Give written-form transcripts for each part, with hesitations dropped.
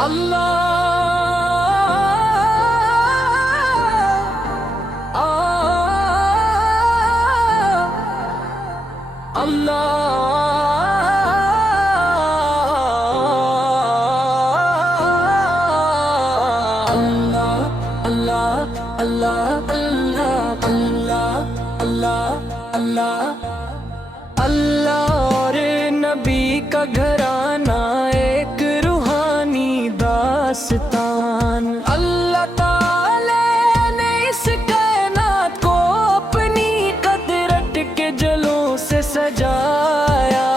اللہ اور نبی کا گھرانہ ایک روحانی داستان، اللہ تعالی نے اس کائنات کو اپنی قدرت کے جلوں سے سجایا،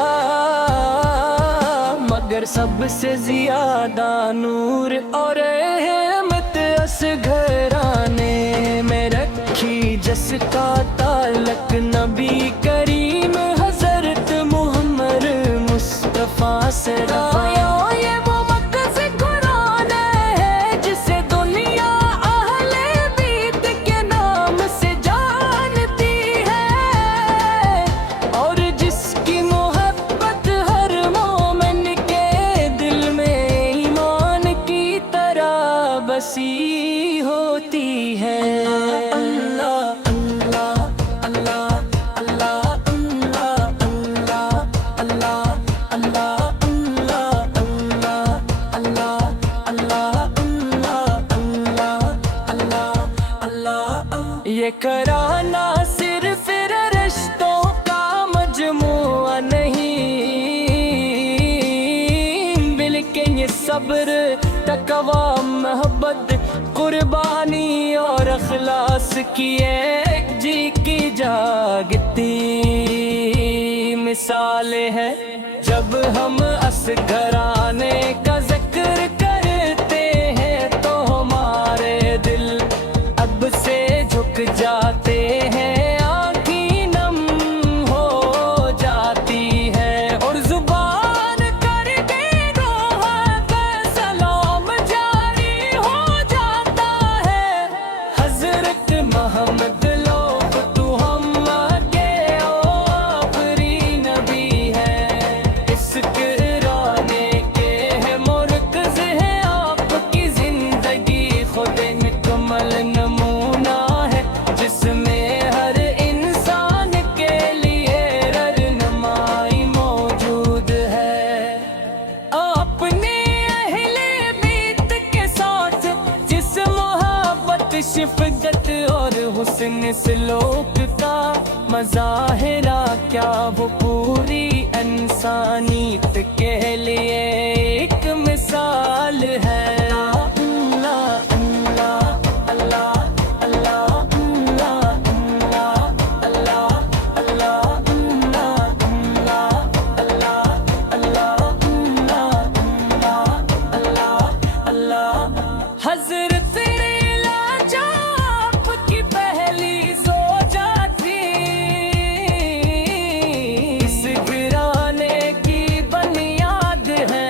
مگر سب سے زیادہ نور اور احمد اس گھرانے میں رکھی، جس کا تعلق نبی کریم حضرت محمد مصطفیٰ سے رہا۔ یہ وہ مقدس قرآن ہے جسے دنیا اہل بیت کے نام سے جانتی ہے، اور جس کی محبت ہر مومن کے دل میں ایمان کی طرح بسی ہوتی ہے۔ یہ کرانہ صرف رشتوں کا مجموعہ نہیں، بلکہ یہ صبر، تقویٰ، محبت، قربانی اور اخلاص کی ایک جی کی جاگتی مثال ہے۔ جب ہم اس گھرانے کا ذکر کرتے ہیں تو ہمارے دل اب سے جھک جاتے ہیں، آنکھیں نم ہو جاتی ہے، اور زبان کر کے روح کا سلام جاری ہو جاتا ہے۔ حضرت محمد لوگ تو ہم کے آخری نبی ہے، اس گھرانے کے ہے مرکز ہے، آپ کی زندگی خود مکمل نمونہ ہے، جس میں ہر انسان کے لیے رہنمائی موجود ہے۔ اپنے اہل بیت کے ساتھ جس محبت، شفقت اور حسن سلوک کا مظاہرہ، کیا وہ پوری انسانیت کے لیے ایک مثال ہے۔ حضرت لیلا جو آپ کی پہلی زوجہ تھی، اس گھرانے کی بنیاد ہے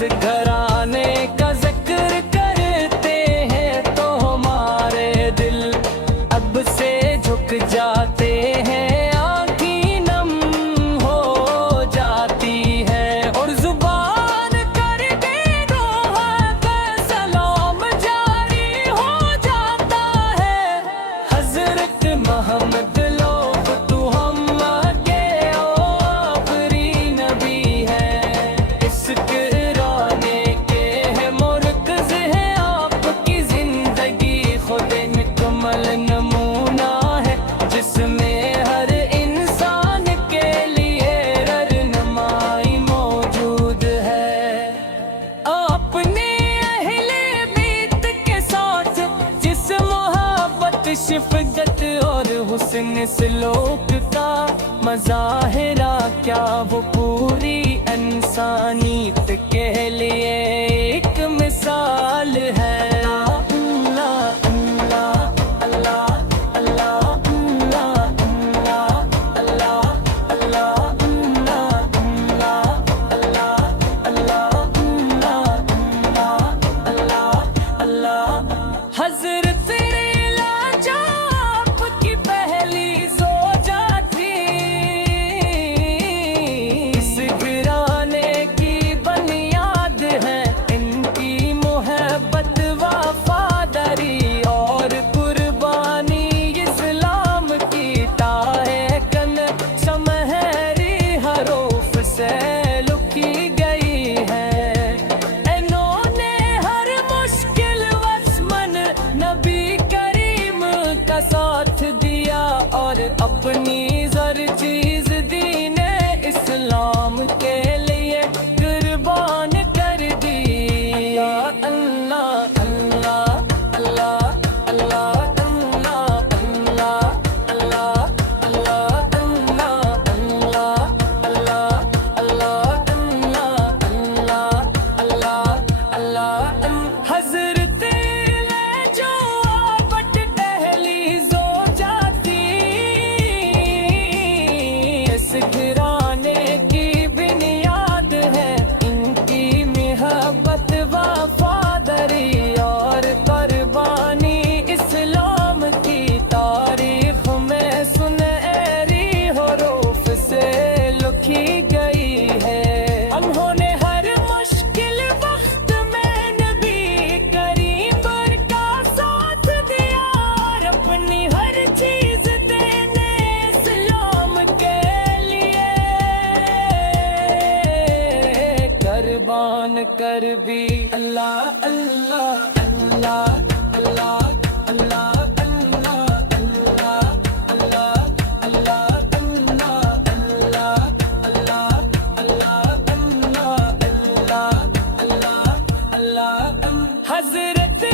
اس گھرانے کا ذکر کرتے ہیں تو ہمارے دل اب سے جھک جاتے ہیں، آنکھیں نم ہو جاتی ہے اور زبان کر کے روح کا سلام جاری ہو جاتا ہے۔ حضرت محمد لوگ تو ہم کے آخری نبی ہے، اس گھرانے کے ہے مرکز ہے آپ کی زندگی، خود مکمل نمونہ ہے جس میں ہر انسان کے لیے رہنمائی موجود ہے۔ اپنے اہل بیت کے ساتھ جس محبت، شفقت اور حسن سلوک کا مظاہرہ کیا، وہ پوری انسانیت کے لیے ایک مثال ہے۔ اللہ اللہ اللہ اللہ اللہ اللہ اللہ اللہ۔ حضرت ریلا آپ کی پہلی زوجہ تھی، اس گھرانے کی بنیاد ہے ان کی محبت، وفاداری اور قربانی، اسلام کی تاہکن سمہری حروف سے لکھی گئی ہے۔ انہوں نے ہر مشکل وسمن نبی کریم کا ساتھ دیا اور اپنی زر چیز دین اسلام کے لیے قربان کر دی۔ اللہ اللہ اللہ اللہ اللہ اللہ اللہ اللہ اللہ اللہ اللہ اللہ اللہ۔ حضرت جو بٹ پہلی زوجہ تھی، اس گھرانے کی بنیاد ہے ان کی محبت، وفاداری اور قربانی، اسلام کی تاریخ میں سنہری حروف سے لکھی گئی ہے۔ انہوں نے ہر مشکل وقت میں نبی کریم کا ساتھ دیا اور اپنی ہر چیز دینے اسلام کے لیے قربان کر بھی۔ اللہ اللہ اللہ اللہ اللہ اللہ اللہ اللہ اللہ اللہ اللہ اللہ اللہ۔ حضرت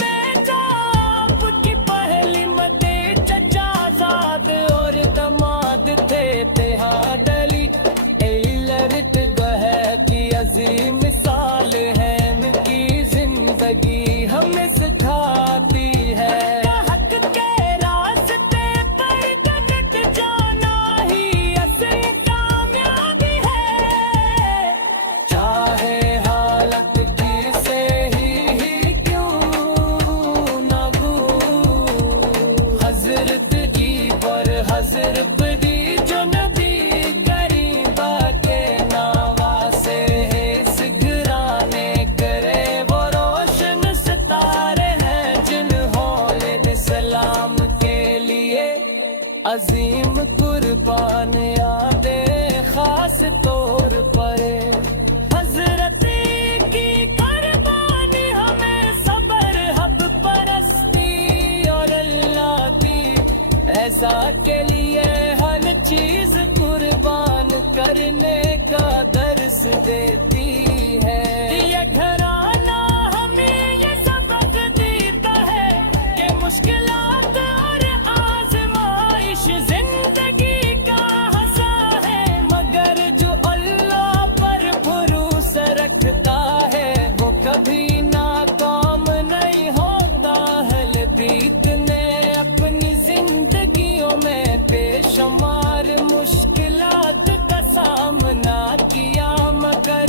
میں آپ کی پہلی متے چچا زاد اور دماد تھے، اتحاد علی ایلرت گوہے کی عظیم مثال ہے، ان کی زندگی ہمیں سکھاتی ہے۔ حق کے راستے پر ڈٹ جانا ہی اصل کامیابی ہے، چاہے حالت کیسے ہی کیوں نہ ہو۔ حضرت کی پر حضرت دی جو نبی کریم کے نواسے، اس گھرانے کرے وہ روشن ستارے ہیں جنہوں نے اسلام کے لیے عظیم قربانیاں دے خاص طور پر۔ حضرت کی قربانی ہمیں صبر، حق پرستی اور اللہ کی ایسا کے لیے ہر چیز قربان کرنے کا درس دیتی ہے۔ یہ گھرانہ ہمیں یہ سبق دیتا ہے کہ مشکلات اور آزمائش زندگی کا حصہ ہے، مگر جو اللہ پر بھروسہ رکھتا ہے وہ کبھی ناکام نہیں ہوتا ہے۔ بیت نے اپنی زندگیوں میں بے شمار مشکلات کا سامنا کیا، مگر